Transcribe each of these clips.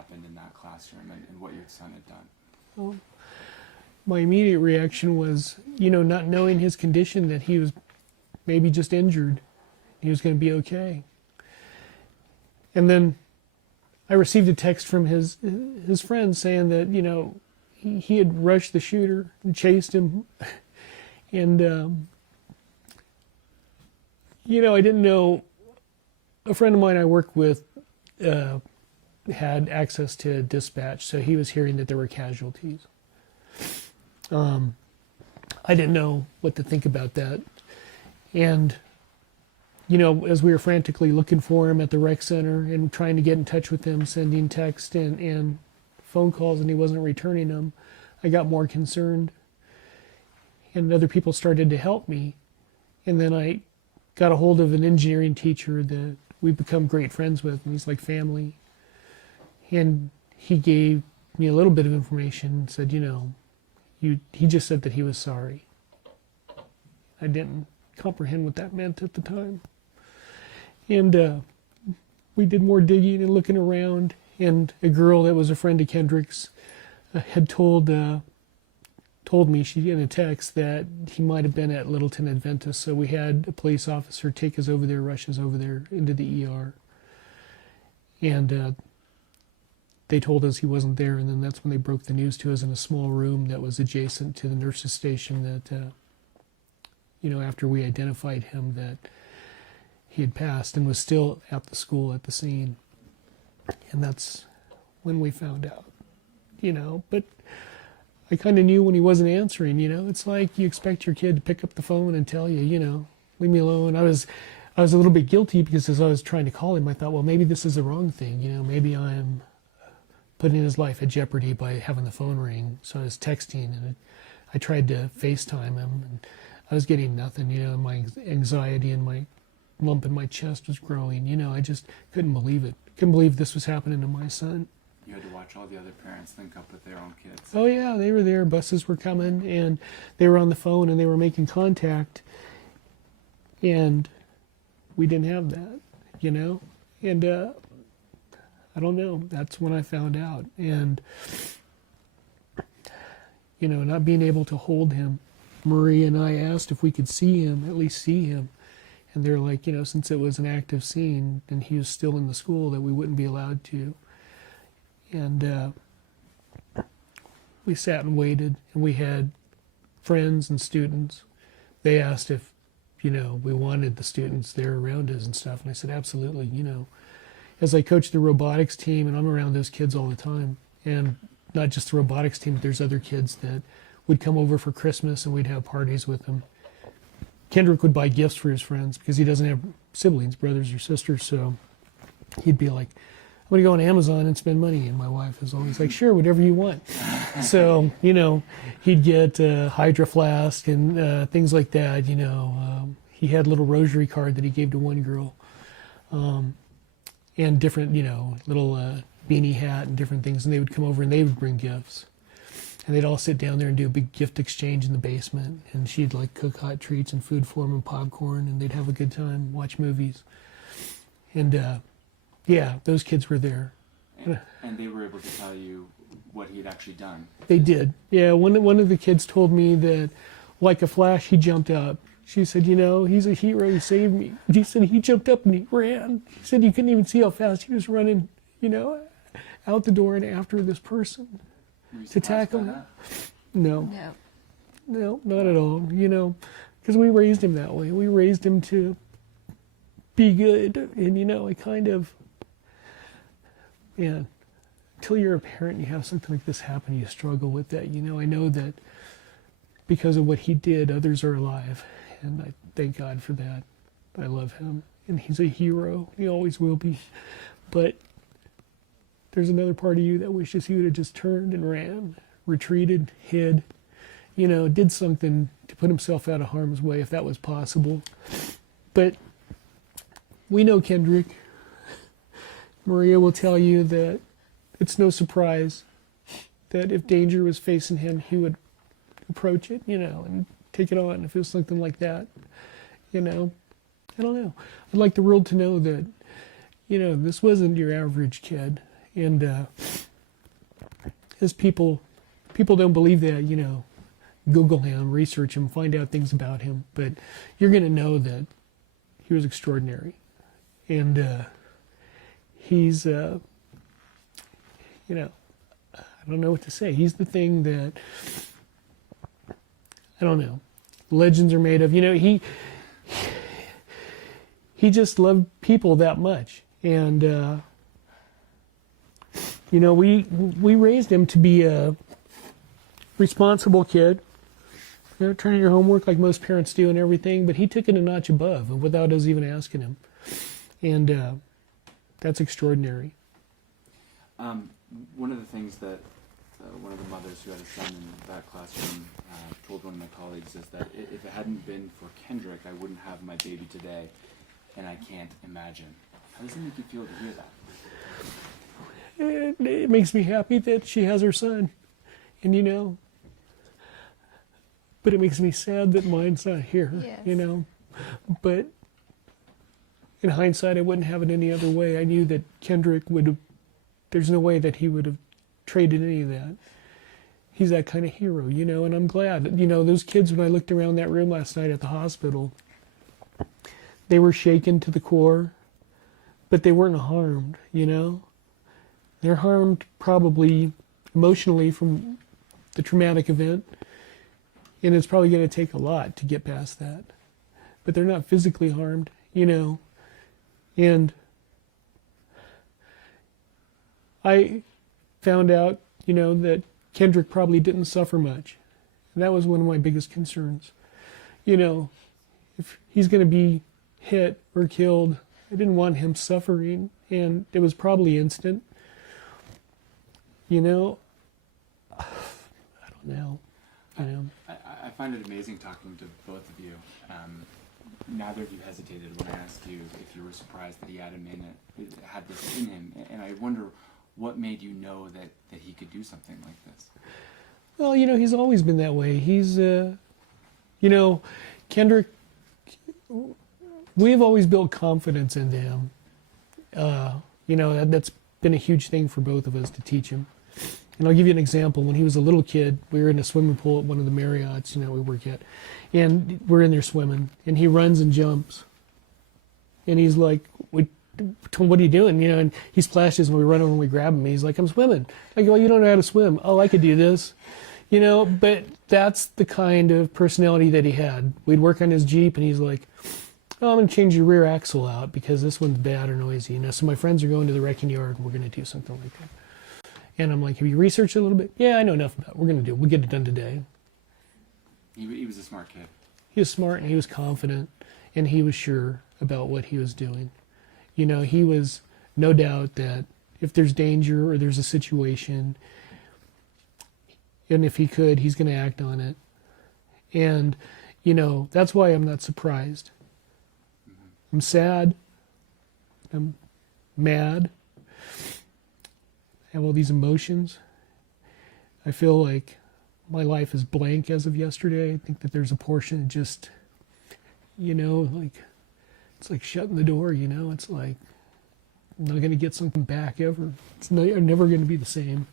happened in that classroom and what your son had done? Well, my immediate reaction was, not knowing his condition, that he was maybe just injured. He was going to be okay. And then I received a text from his friend saying that, he had rushed the shooter and chased him. And, I didn't know. A friend of mine I work with had access to dispatch, so he was hearing that there were casualties. I didn't know what to think about that. And, as we were frantically looking for him at the rec center and trying to get in touch with him, sending text and phone calls, and he wasn't returning them, I got more concerned. And other people started to help me. And then I got a hold of an engineering teacher that we've become great friends with, and he's like family. And he gave me a little bit of information and said, he just said that he was sorry. I didn't comprehend what that meant at the time. And we did more digging and looking around, and a girl that was a friend of Kendrick's had told me, she in a text, that he might have been at Littleton Adventist. So we had a police officer take us over there, rush us over there into the ER. And they told us he wasn't there, and then that's when they broke the news to us in a small room that was adjacent to the nurse's station that, after we identified him, that he had passed and was still at the school at the scene. And that's when we found out, but I kind of knew when he wasn't answering, it's like you expect your kid to pick up the phone and tell you, leave me alone. I was a little bit guilty because as I was trying to call him, I thought, well, maybe this is the wrong thing. Maybe I'm putting his life at jeopardy by having the phone ring. So I was texting, and I tried to FaceTime him, and I was getting nothing. My anxiety and my lump in my chest was growing. I just couldn't believe it. Couldn't believe this was happening to my son. You had to watch all the other parents link up with their own kids. Oh yeah, they were there. Buses were coming, and they were on the phone, and they were making contact. And we didn't have that, And I don't know. That's when I found out. And, not being able to hold him. Maria and I asked if we could see him, at least see him. And they're like, since it was an active scene and he was still in the school, that we wouldn't be allowed to. And we sat and waited, and we had friends and students. They asked if, we wanted the students there around us and stuff. And I said, absolutely, As I coach the robotics team, and I'm around those kids all the time. And not just the robotics team, but there's other kids that would come over for Christmas, and we'd have parties with them. Kendrick would buy gifts for his friends because he doesn't have siblings, brothers or sisters. So he'd be like, I'm going to go on Amazon and spend money. And my wife is always like, sure, whatever you want. So, he'd get Hydro Flask and things like that. He had a little rosary card that he gave to one girl. And different, little beanie hat and different things. And they would come over and they would bring gifts. And they'd all sit down there and do a big gift exchange in the basement. And she'd cook hot treats and food for them and popcorn. And they'd have a good time, watch movies. And yeah, those kids were there. And they were able to tell you what he had actually done. They did. Yeah, one of the kids told me that, like a flash, he jumped up. She said, he's a hero, he saved me. She said he jumped up and he ran. She said you couldn't even see how fast he was running, out the door and after this person to tackle him. No, not at all, because we raised him that way. We raised him to be good, and, I kind of, until you're a parent and you have something like this happen, you struggle with that. I know that because of what he did, others are alive, and I thank God for that. I love him, and he's a hero. He always will be. But there's another part of you that wishes he would have just turned and ran, retreated, hid, did something to put himself out of harm's way if that was possible. But we know Kendrick. Maria will tell you that it's no surprise that if danger was facing him, he would approach it, and take it on if it was something like that. I don't know. I'd like the world to know that, this wasn't your average kid. And as people don't believe that, Google him, research him, find out things about him, but you're going to know that he was extraordinary. And he's, I don't know what to say. He's the thing that, I don't know, legends are made of. He just loved people that much. And, we raised him to be a responsible kid, turning your homework like most parents do and everything, but he took it a notch above without us even asking him. And that's extraordinary. One of the things that one of the mothers who had a son in that classroom told one of my colleagues is that if it hadn't been for Kendrick, I wouldn't have my baby today, and I can't imagine. How does it make you feel to hear that? It makes me happy that she has her son, and but it makes me sad that mine's not here, Yes. But in hindsight, I wouldn't have it any other way. I knew that Kendrick there's no way that he would have traded any of that. He's that kind of hero, and I'm glad. Those kids, when I looked around that room last night at the hospital, they were shaken to the core, but they weren't harmed, They're harmed probably emotionally from the traumatic event, and it's probably going to take a lot to get past that. But they're not physically harmed, And I found out, that Kendrick probably didn't suffer much. And that was one of my biggest concerns. If he's going to be hit or killed, I didn't want him suffering, and it was probably instant. I don't know. I find it amazing talking to both of you. Neither of you hesitated when I asked you if you were surprised that he had had this in him, and I wonder what made you know that he could do something like this. Well, he's always been that way. He's, Kendrick, we've always built confidence into him. That's been a huge thing for both of us to teach him. And I'll give you an example. When he was a little kid, we were in a swimming pool at one of the Marriotts, we work at, and we're in there swimming, and he runs and jumps. And he's like, what are you doing? And he splashes, and we run over and we grab him. And he's like, I'm swimming. I go, well, you don't know how to swim. Oh, I could do this. But that's the kind of personality that he had. We'd work on his Jeep, and he's like, oh, I'm going to change your rear axle out because this one's bad or noisy. So my friends are going to the wrecking yard, and we're going to do something like that. And I'm like, have you researched it a little bit? Yeah, I know enough about it. We'll get it done today. He was a smart kid. He was smart, and he was confident, and he was sure about what he was doing. He was no doubt that if there's danger or there's a situation, and if he could, he's going to act on it. And, that's why I'm not surprised. I'm sad. I'm mad. I have all these emotions. I feel like my life is blank as of yesterday. I think that there's a portion of just, it's like shutting the door, It's like I'm not going to get something back ever. It's never going to be the same.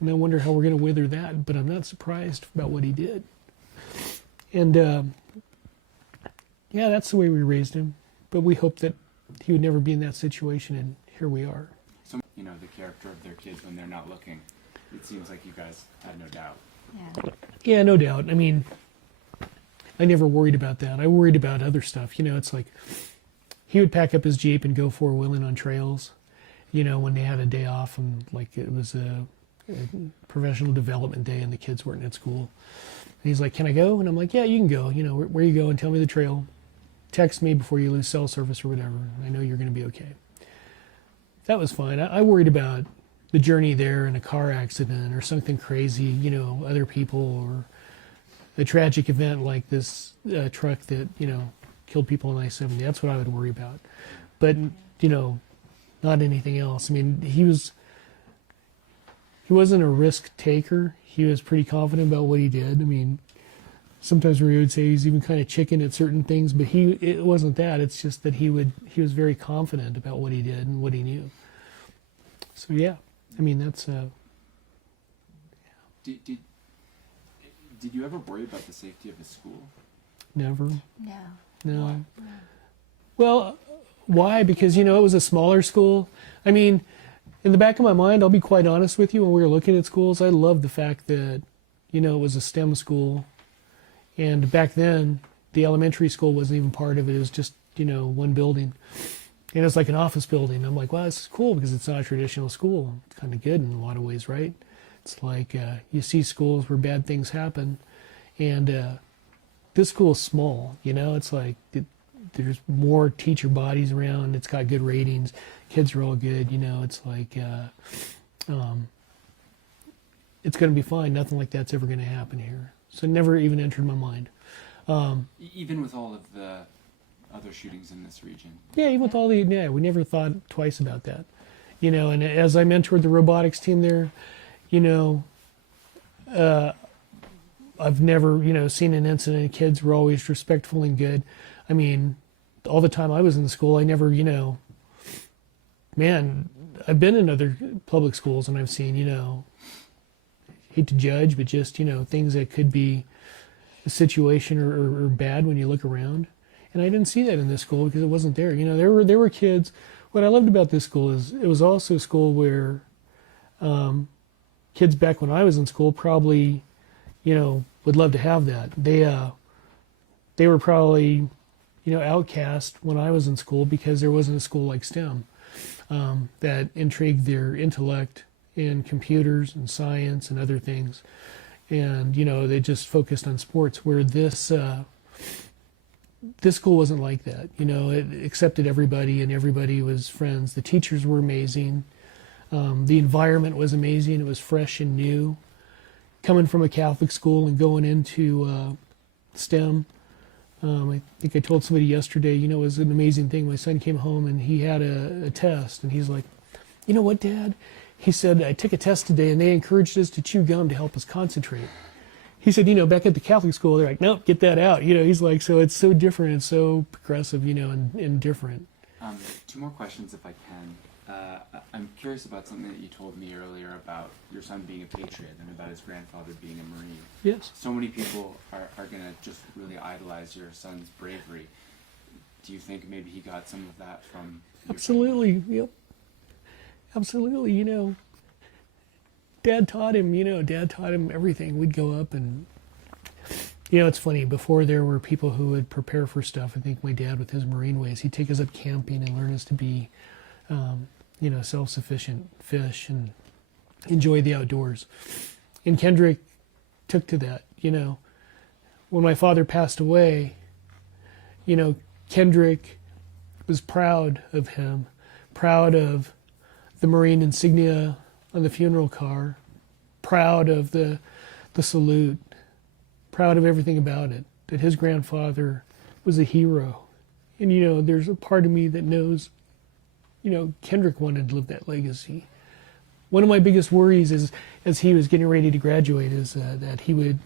And I wonder how we're going to wither that, but I'm not surprised about what he did. And, that's the way we raised him. But we hoped that he would never be in that situation, and here we are. So, the character of their kids when they're not looking, it seems like you guys had no doubt. Yeah. Yeah, no doubt. I mean, I never worried about that. I worried about other stuff. It's like he would pack up his Jeep and go four-wheeling on trails, when they had a day off, and like it was a professional development day and the kids weren't at school. And he's like, can I go? And I'm like, yeah, you can go. Where you go and tell me the trail. Text me before you lose cell service or whatever. I know you're going to be okay. That was fine. I worried about the journey there in a car accident or something crazy, other people, or a tragic event like this truck that, killed people on I-70. That's what I would worry about. But, not anything else. I mean, he wasn't a risk taker. He was pretty confident about what he did. I mean, sometimes we would say he's even kind of chicken at certain things, but it wasn't that. It's just that he was very confident about what he did and what he knew. So yeah, I mean, that's Did you ever worry about the safety of his school? Never. No. No. Why? Well, why? Because, it was a smaller school. I mean, in the back of my mind, I'll be quite honest with you, when we were looking at schools, I loved the fact that, it was a STEM school. And back then, the elementary school wasn't even part of it. It was just, one building. And it's like an office building. I'm like, wow, this is cool because it's not a traditional school. It's kind of good in a lot of ways, right? It's like you see schools where bad things happen. And this school is small, it's like there's more teacher bodies around. It's got good ratings. Kids are all good, it's like it's going to be fine. Nothing like that's ever going to happen here. So it never even entered my mind. Even with all of the other shootings in this region? Yeah, even with all we never thought twice about that. And as I mentored the robotics team there, I've never, seen an incident. Kids were always respectful and good. I mean, all the time I was in the school, I never, man, I've been in other public schools and I've seen, hate to judge, but just, things that could be a situation or bad when you look around. And I didn't see that in this school because it wasn't there. There were kids. What I loved about this school is it was also a school where kids back when I was in school probably, would love to have that. They were probably, outcast when I was in school because there wasn't a school like STEM that intrigued their intellect in computers and science and other things. And, they just focused on sports, where this school wasn't like that. It accepted everybody and everybody was friends. The teachers were amazing. The environment was amazing. It was fresh and new. Coming from a Catholic school and going into STEM, I think I told somebody yesterday, it was an amazing thing. My son came home and he had a test and he's like, you know what, Dad? He said, I took a test today and they encouraged us to chew gum to help us concentrate. He said, back at the Catholic school, they're like, nope, get that out. He's like, so it's so different and so progressive, and different. 2 more questions if I can. I'm curious about something that you told me earlier about your son being a patriot and about his grandfather being a Marine. Yes. So many people are going to just really idolize your son's bravery. Do you think maybe he got some of that from your Absolutely. Family? Yep. Absolutely. Dad taught him everything. We'd go up and, it's funny, before there were people who would prepare for stuff, I think my dad with his Marine ways, he'd take us up camping and learn us to be, self-sufficient, fish and enjoy the outdoors. And Kendrick took to that, When my father passed away, Kendrick was proud of him, proud of the Marine insignia on the funeral car, proud of the salute, proud of everything about it, that his grandfather was a hero. And, there's a part of me that knows, Kendrick wanted to live that legacy. One of my biggest worries is, as he was getting ready to graduate, is that he would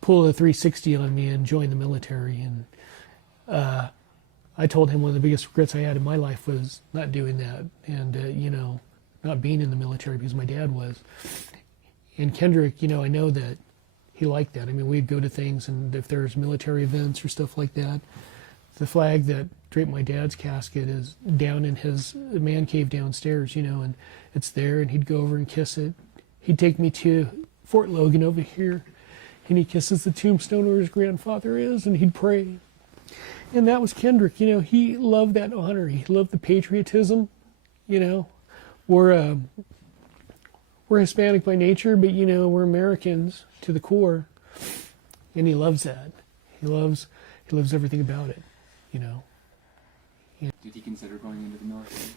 pull a 360 on me and join the military. And I told him one of the biggest regrets I had in my life was not doing that and, not being in the military because my dad was. And Kendrick, I know that he liked that. I mean, we'd go to things, and if there's military events or stuff like that, the flag that draped my dad's casket is down in his man cave downstairs, and it's there, and he'd go over and kiss it. He'd take me to Fort Logan over here, and he kisses the tombstone where his grandfather is, and he'd pray. And that was Kendrick, he loved that honor. He loved the patriotism, We're Hispanic by nature, but we're Americans to the core, and he loves that. He loves everything about it, Did he consider going into the military?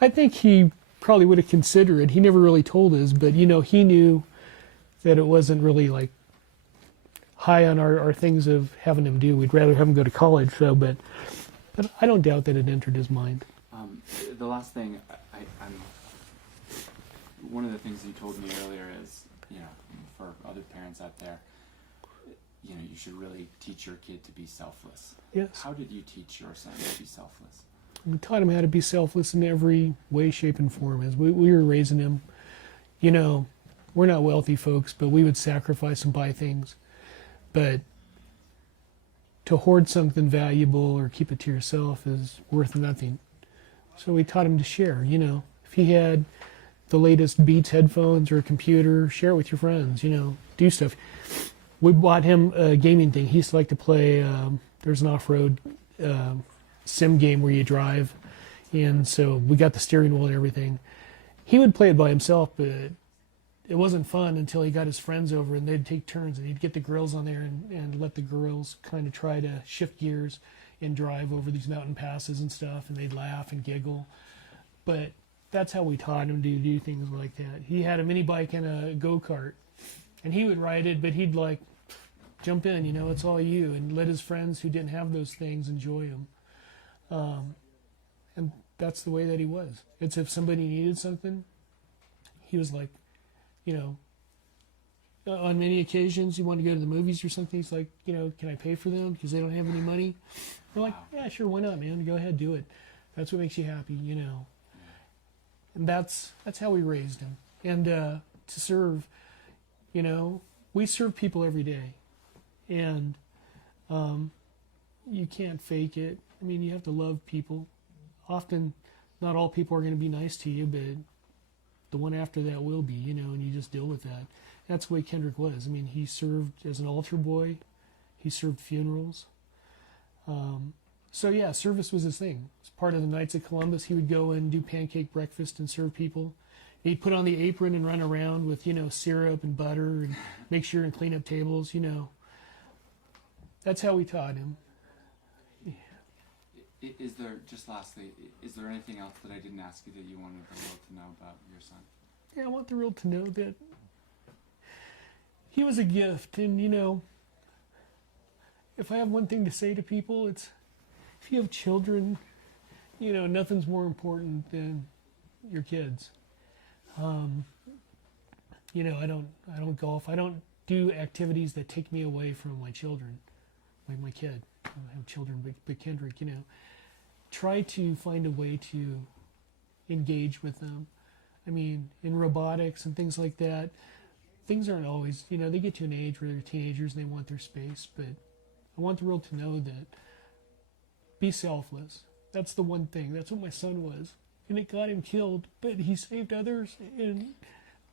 I think he probably would have considered it. He never really told us, but he knew that it wasn't really like high on our things of having him do. We'd rather have him go to college, but I don't doubt that it entered his mind. The last thing, I'm one of the things you told me earlier is, for other parents out there, you should really teach your kid to be selfless. Yes. How did you teach your son to be selfless? We taught him how to be selfless in every way, shape, and form. As we were raising him, we're not wealthy folks, but we would sacrifice and buy things. But to hoard something valuable or keep it to yourself is worth nothing. So we taught him to share. You know, if he had the latest Beats headphones or a computer, share it with your friends. You know, do stuff. We bought him a gaming thing. He used to like to play. There's an off-road sim game where you drive, and so we got the steering wheel and everything. He would play it by himself, but it wasn't fun until he got his friends over, and they'd take turns, and he'd get the girls on there and let the girls kind of try to shift gears and drive over these mountain passes and stuff, and they'd laugh and giggle. But that's how we taught him to do things like that. He had a mini bike and a go-kart, and he would ride it, but he'd like jump in, you know, it's all you, and let his friends who didn't have those things enjoy them. And that's the way that he was. It's if somebody needed something, he was like, you know, on many occasions you want to go to the movies or something, he's like, you know, can I pay for them because they don't have any money? We're like, yeah, sure, why not, man? Go ahead, do it. That's what makes you happy, you know. And that's how we raised him. And to serve, you know, we serve people every day. And you can't fake it. I mean, you have to love people. Often, not all people are going to be nice to you, but the one after that will be, you know, and you just deal with that. That's the way Kendrick was. I mean, he served as an altar boy. He served funerals. So, yeah, service was his thing. As part of the Knights of Columbus, he would go and do pancake breakfast and serve people. He'd put on the apron and run around with, you know, syrup and butter and make sure and clean up tables, you know. That's how we taught him. Is there, just lastly, is there anything else that I didn't ask you that you wanted the world to know about your son? Yeah, I want the world to know that he was a gift. And, you know, if I have one thing to say to people, it's if you have children, you know, nothing's more important than your kids. You know, I don't golf. I don't do activities that take me away from my children, like my kid. I don't have children, but Kendrick, you know, try to find a way to engage with them. I mean, in robotics and things like that, things aren't always, you know, they get to an age where they're teenagers and they want their space, but I want the world to know that be selfless. That's the one thing. That's what my son was. And it got him killed, but he saved others. And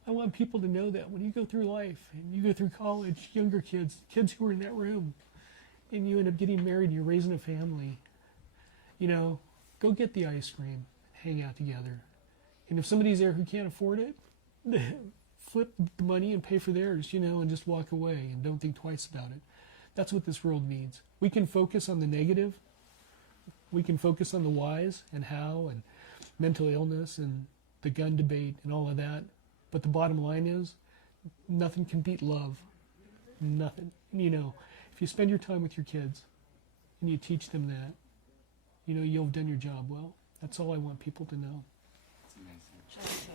I want people to know that when you go through life and you go through college, younger kids, kids who are in that room, and you end up getting married and you're raising a family, you know, go get the ice cream, hang out together. And if somebody's there who can't afford it, flip the money and pay for theirs, you know, and just walk away and don't think twice about it. That's what this world needs. We can focus on the negative. We can focus on the whys and how and mental illness and the gun debate and all of that. But the bottom line is nothing can beat love. Nothing. You know, if you spend your time with your kids and you teach them that, you know, you'll have done your job well. That's all I want people to know. That's amazing.